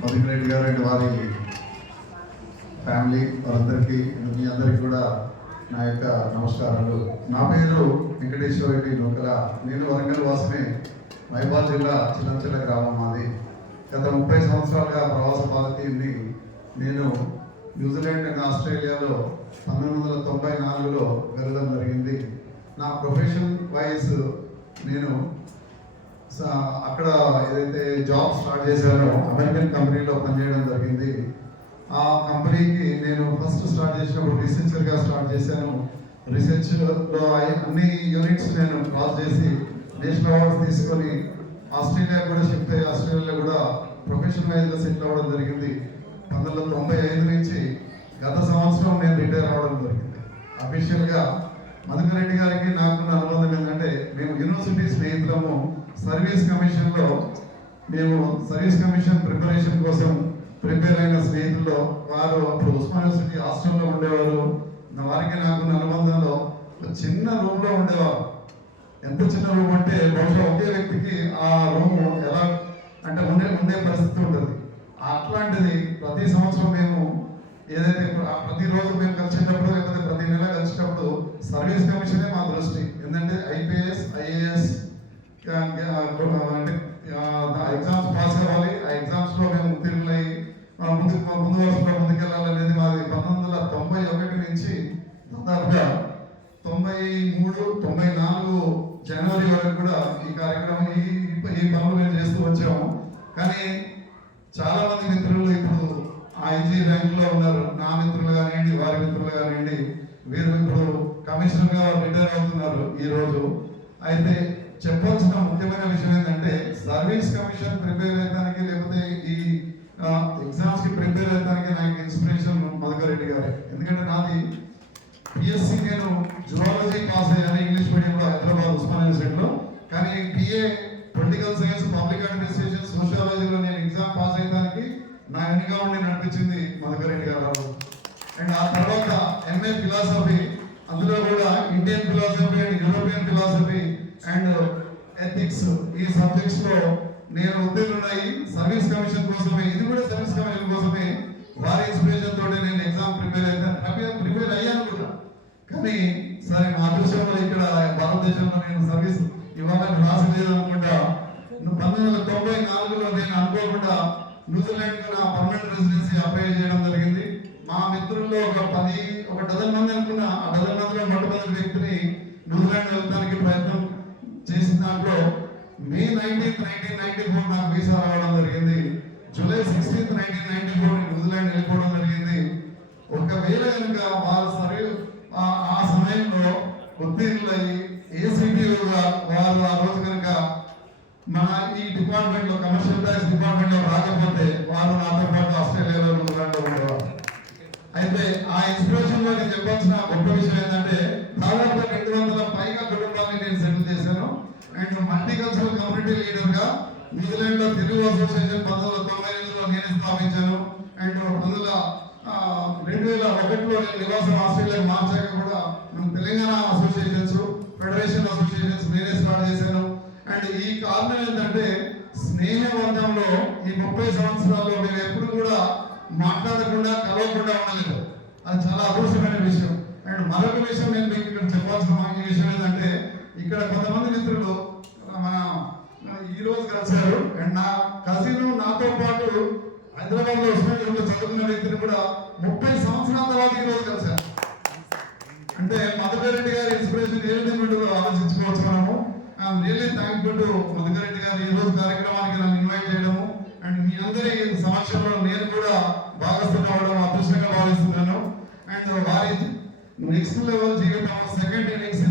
మధురెడ్డి గారు అండ్ వారి ఫ్యామిలీ వారందరికీ మీ అందరికీ కూడా నా యొక్క నమస్కారాలు. నా పేరు వెంకటేశ్వర రెడ్డి నూకల. నేను వరంగల్ వాసనే, మహబూబాబాద్ జిల్లా చిన్నంచెల్ల గ్రామం మాది. గత 30 సంవత్సరాలుగా ప్రవాస భారతీయుని. నేను న్యూజిలాండ్ అండ్ ఆస్ట్రేలియాలో 1994లో వెళ్ళడం జరిగింది. నా ప్రొఫెషన్ వైజ్ నేను అక్కడ ఏదైతే జాబ్ స్టార్ట్ చేశానో అమెరికన్ కంపెనీలో పనిచేయడం జరిగింది. ఆ కంపెనీకి నేను ఫస్ట్ స్టార్ట్ చేసినప్పుడు రీసెర్చర్గా స్టార్ట్ చేశాను. రీసెర్చ్లో అన్ని యూనిట్స్ నేను క్రాస్ చేసి నేషనల్ అవార్డ్స్ తీసుకొని ఆస్ట్రేలియా కూడా షిఫ్ట్ అయ్యి ఆస్ట్రేలియాలో కూడా ప్రొఫెషన్ వైజ్గా సెటిల్ అవ్వడం జరిగింది. 1995 నుంచి గత సంవత్సరం నేను రిటైర్ అవ్వడం జరిగింది. అఫీషియల్గా మధురెడ్డి గారికి నాకున్న అనుబంధం ఏంటంటే, మేము యూనివర్సిటీ స్నేహితులము. సర్వీస్ కమిషన్లో మేము సర్వీస్ కమిషన్ ప్రిపరేషన్ కోసం ప్రిపేర్ అయిన స్నేహితుల్లో వారు అప్పుడు ఉస్మాన్ యూనివర్సిటీ హాస్టల్లో ఉండేవారు. వారికి నాకున్న అనుబంధంలో ఒక చిన్న రూమ్లో ఉండేవారు. ఎంత చిన్న రూమ్ అంటే బహుశా ఒకే వ్యక్తికి ఆ రూమ్ ఎలా అంటే ఉండే పరిస్థితి ఉంటుంది. అట్లాంటిది ప్రతి సంవత్సరం మేము ఏదైతే ప్రతిరోజు మేము కలిసేటప్పుడు లేకపోతే ప్రతి నెల కలిసేటప్పుడు సర్వీస్ కమిషనే మా దృష్టి. ఎందుకంటే ఐపీఎస్ ఐఏఎస్ ఎగ్జామ్స్ పాస్ అవ్వాలి. ఆ ఎగ్జామ్స్లో మేము ఉత్తీర్ణులై ముందు వరుసలో ముందుకెళ్ళాలనేది మాది. 1991 నుంచి దాదాపుగా 93-94 జనవరి వరకు కూడా ఈ కార్యక్రమం ఈ పనులు మేము చేస్తూ వచ్చాము. కానీ చాలా మంది మిత్రులు ఇప్పుడు ఐజీ ర్యాంకులో ఉన్నారు. నా మిత్రులు కానివ్వండి, వారి మిత్రులు కానివ్వండి, వీరు ఇప్పుడు కమిషనర్గా రిటైర్ అవుతున్నారు ఈరోజు. అయితే చెప్పాల్సిన ముఖ్యమైన విషయం ఏంటంటే, సర్వీస్ కమిషన్ ప్రిపేర్ అయ్యడానికి లేకపోతే ఈ ఎగ్జామ్స్ కి ప్రిపేర్ అయ్యడానికి నాకు ఇన్స్పిరేషన్ మధురెడ్డి గారే. ఎందుకంటే నాది బిఎస్సి నేను జువాలజీ పాస్ అయ్యాను ఇంగ్లీష్ మీడియంలో హైదరాబాద్ ఉస్మాన్ యూనివర్సిటీలో. కానీ BA political science, public administration, సోషియాలజీలో నేను ఎగ్జామ్ పాస్ అయ్యడానికి నా వెనుక ఉండి నడిపించింది మధురెడ్డి గారు. అండ్ ఆ తర్వాత ఎంఏ ఫిలాసఫీ, అందులో కూడా Indian philosophy and European philosophy and ethics, ఈ సబ్జెక్ట్స్ లో నేను ఉత్తీర్ణున్నాయి. సర్వీస్ కమిషన్ కోసమే, ఇది కూడా సర్వీస్ కమిషన్ కోసమే వారి ఇన్స్పిరేషన్ తోటి నేను ఎగ్జామ్ ప్రిపేర్ అయ్యాను కూడా. కానీ సరే, మా అదృష్టంలో ఇక్కడ భారతదేశంలో నేను సర్వీస్ ఇవ్వాలని రాసలేదు అనుకుంటా. 1994లో నేను అనుకోకుండా న్యూజిలాండ్ నా పర్మనెంట్ రెసిడెన్సీ అప్లై చేయడం జరిగింది. మా మిత్రుల్లో ఒక డజన్ మంది అనుకున్నా. ఆ డజన్ మందిలో మొట్టమొదటి వ్యక్తిని న్యూజిలాండ్ వెళ్ళడానికి ప్రయత్నం చేసిన దాంట్లో మే 19, 1994 నాకు వీసా రావడం జరిగింది. జూలై 16, 1994 న్యూజిలాండ్ వెళ్ళిపోవడం జరిగింది. ఒకవేళ కనుక వారు ఆ సమయంలో ఉత్తీర్ణులై ఏసీబీగా వారు ఆ రోజు కనుక మన ఈ డిపార్ట్మెంట్ లో, కమర్షియల్ ట్యాక్స్ డిపార్ట్మెంట్ లో రాకపోతే వారు నాతో పాటు ఆస్ట్రేలియాలో న్యూజిలాండ్లో ఉండేవారు. అయితే ఆ ఇన్స్పిరేషన్ లో నేను చెప్పాల్సిన గొప్ప విషయం ఏంటంటే, దాదాపుగా 200 పైగా కుటుంబాన్ని నేను సెటిల్ చేశాను. అండ్ మల్టీకల్చరల్ కమ్యూనిటీ లీడర్ గా న్యూజిలాండ్ లో తెలుగు అసోసియేషన్ 1998లో నేనే స్థాపించాను. అండ్ 2001లో నేను నివాసం ఆస్ట్రేలియా మార్చాక కూడా మనం తెలంగాణ అసోసియేషన్స్, ఫెడరేషన్ అసోసియేషన్స్ నేనే స్టార్ట్ చేశాను. అండ్ ఈ కారణం ఏంటంటే, స్నేహబంధంలో ఈ 30 సంవత్సరాల్లో మేము ఎప్పుడు కూడా మాట్లాడకుండా కలవకుండా ఉండలేదు. అది చాలా అదృష్టమైన విషయం. అండ్ మరొక విషయం నేను మీకు ఇక్కడ చెప్పాల్సిన విషయం ఏంటంటే, ఇక్కడ కొంతమంది మిత్రులు ఈ రోజు కలిశారు. అండ్ నా కజిన్ నాతో పాటు హైదరాబాద్ లో ఉస్మాన్ యూనివర్సిటీలో చదువుకున్న వ్యక్తిని కూడా 30 సంవత్సరాల తర్వాత ఈ రోజు కలిశారు. అంటే మధురెడ్డి గారి ఇన్స్పిరేషన్ ఏ విధంగా ఆలోచించుకోవచ్చు మనము. I'm really thankful to Madhu Reddy గారు ఈ రోజు కార్యక్రమానికి నన్ను ఇన్వైట్ చేయడము. అండ్ మీ అందరి సమక్షంలో నేను కూడా భాగస్వామ్యం అవ్వడం అదృష్టంగా భావిస్తున్నాను. అండ్ వారి నెక్స్ట్ లెవెల్ జీవితం సెకండ్ ఇన్నింగ్స్